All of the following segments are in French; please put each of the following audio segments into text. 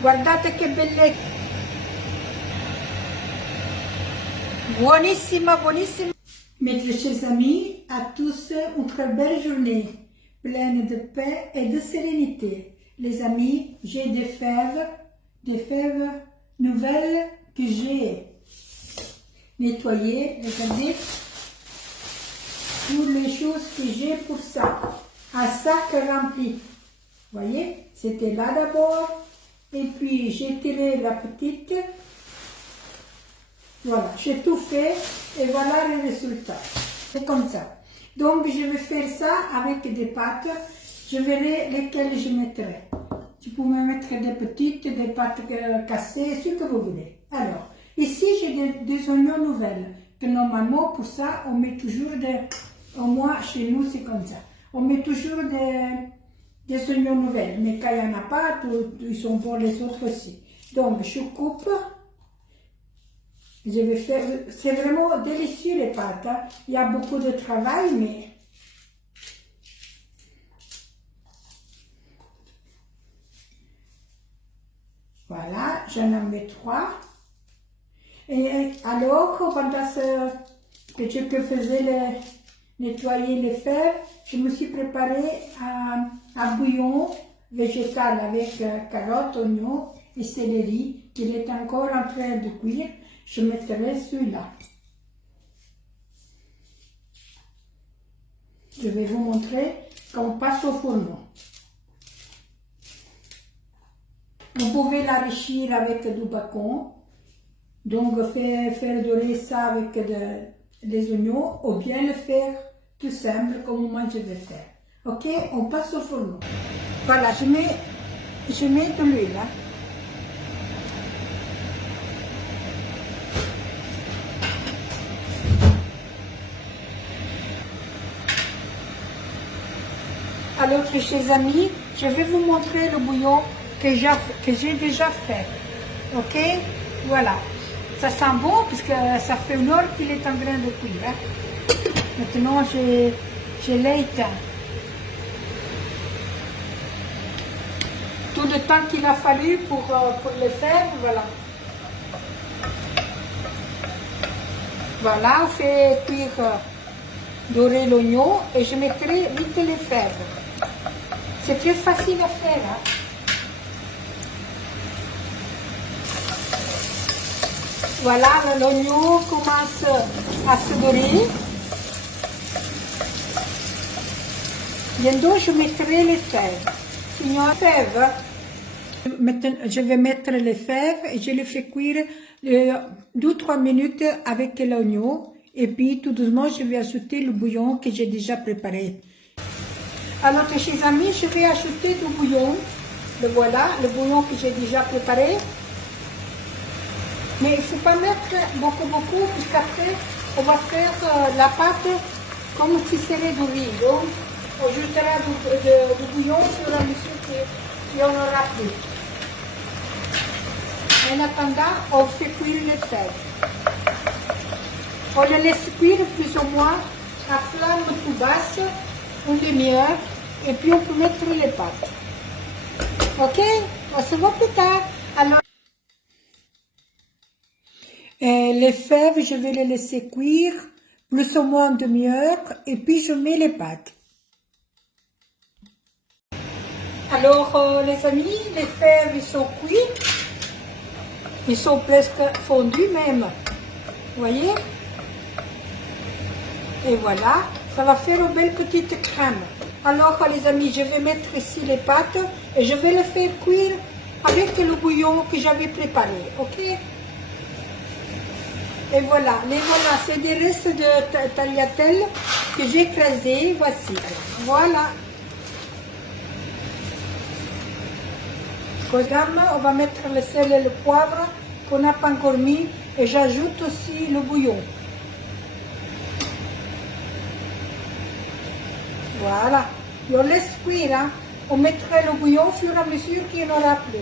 Guardate che bellezza! Buonissima, buonissima! Mes chers amis, à tous une très belle journée, pleine de paix et de sérénité. Les amis, j'ai des fèves nouvelles que j'ai nettoyées. Regardez, toutes les choses que j'ai pour ça. Un sac rempli. Vous voyez, c'était là d'abord. Et puis, j'ai tiré la petite. Voilà, j'ai tout fait. Et voilà le résultat. C'est comme ça. Donc, je vais faire ça avec des pâtes. Je verrai lesquelles je mettrai. Tu peux me mettre des petites, des pâtes cassées, ce que vous voulez. Alors, ici, j'ai des oignons nouvelles. Que normalement, pour ça, on met toujours des... Au moins, chez nous, c'est comme ça. On met toujours des oignons nouvelles. Mais quand il n'y en a pas, ils sont bons les autres aussi. Donc, je coupe. Je vais faire... C'est vraiment délicieux, les pâtes. Hein. Il y a beaucoup de travail, mais... Voilà, j'en mets 3. Et alors, pendant que je faisais nettoyer les fèves, je me suis préparé un bouillon végétal avec carottes, oignons et céleri, qu'il est encore en train de cuire. Je mettrai celui-là. Je vais vous montrer qu'on passe au fourneau. Vous pouvez l'enrichir avec du bacon, donc faire dorer ça avec des oignons, ou bien le faire tout simple comme moi je vais faire. Ok, on passe au fourneau. Voilà, je mets de l'huile. Hein. Alors, chers amis, je vais vous montrer le bouillon que j'ai déjà fait. Ok, voilà. Ça sent bon puisque ça fait une heure qu'il est en train de cuire. Hein. Maintenant, je l'ai éteint. Tout le temps qu'il a fallu pour le faire, voilà. Voilà, on fait cuire dorer l'oignon et je mettrai vite les fèves. C'est très facile à faire. Hein. Voilà, l'oignon commence à se dorer. Bientôt, je mettrai les fèves. Sinon, fèves, je vais mettre les fèves et je les fais cuire 2-3 minutes avec l'oignon. Et puis, tout doucement, je vais ajouter le bouillon que j'ai déjà préparé. Alors, chers amis, je vais ajouter du bouillon. Le voilà, le bouillon que j'ai déjà préparé. Mais il ne faut pas mettre beaucoup, puisqu'après, on va faire la pâte comme si c'était du riz. Donc, on ajoutera du bouillon sur la mesure qu'il y en aura plus. En attendant, on fait cuire les fèves. On les laisse cuire plus ou moins à flamme tout basse, une demi-heure, et puis on peut mettre les pâtes. Ok? On se voit plus tard. Alors, les fèves, je vais les laisser cuire plus ou moins une demi-heure, et puis je mets les pâtes. Alors, les amis, les fèves, ils sont cuits. Ils sont presque fondus même. Vous voyez? Et voilà, ça va faire une belle petite crème. Alors, les amis, je vais mettre ici les pâtes et je vais les faire cuire avec le bouillon que j'avais préparé. Ok? Et voilà, c'est des restes de tagliatelle que j'ai écrasé. Voici. Voilà. On va mettre le sel et le poivre qu'on n'a pas encore mis et j'ajoute aussi le bouillon. Voilà. Et on laisse cuire. Hein. On mettra le bouillon au fur et à mesure qu'il n'y en aura plus.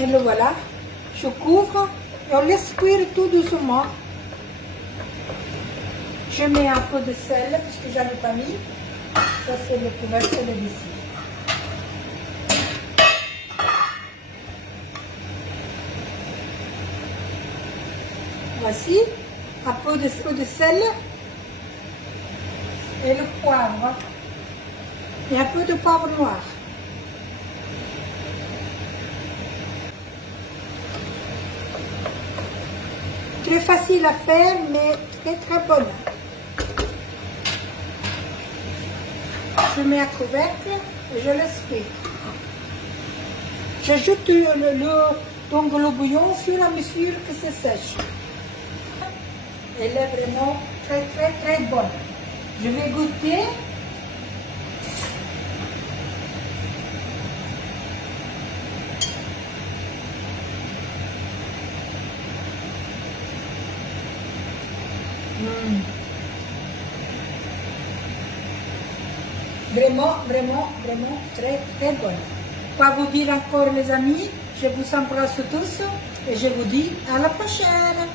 Et le voilà. Je couvre et on laisse cuire tout doucement. Je mets un peu de sel, puisque j'en ai pas mis. Ça, c'est le couvercle de lessive. Voici, un peu de sel et le poivre. Et un peu de poivre noir. Très facile à faire, mais très très bonne. Je mets un couvercle et je laisse cuire. J'ajoute donc le bouillon au fur et à mesure que ça sèche. Elle est vraiment très très très bonne. Je vais goûter. Vraiment, vraiment, vraiment très, très bonne. Quoi vous dire encore, les amis? Je vous embrasse tous et je vous dis à la prochaine.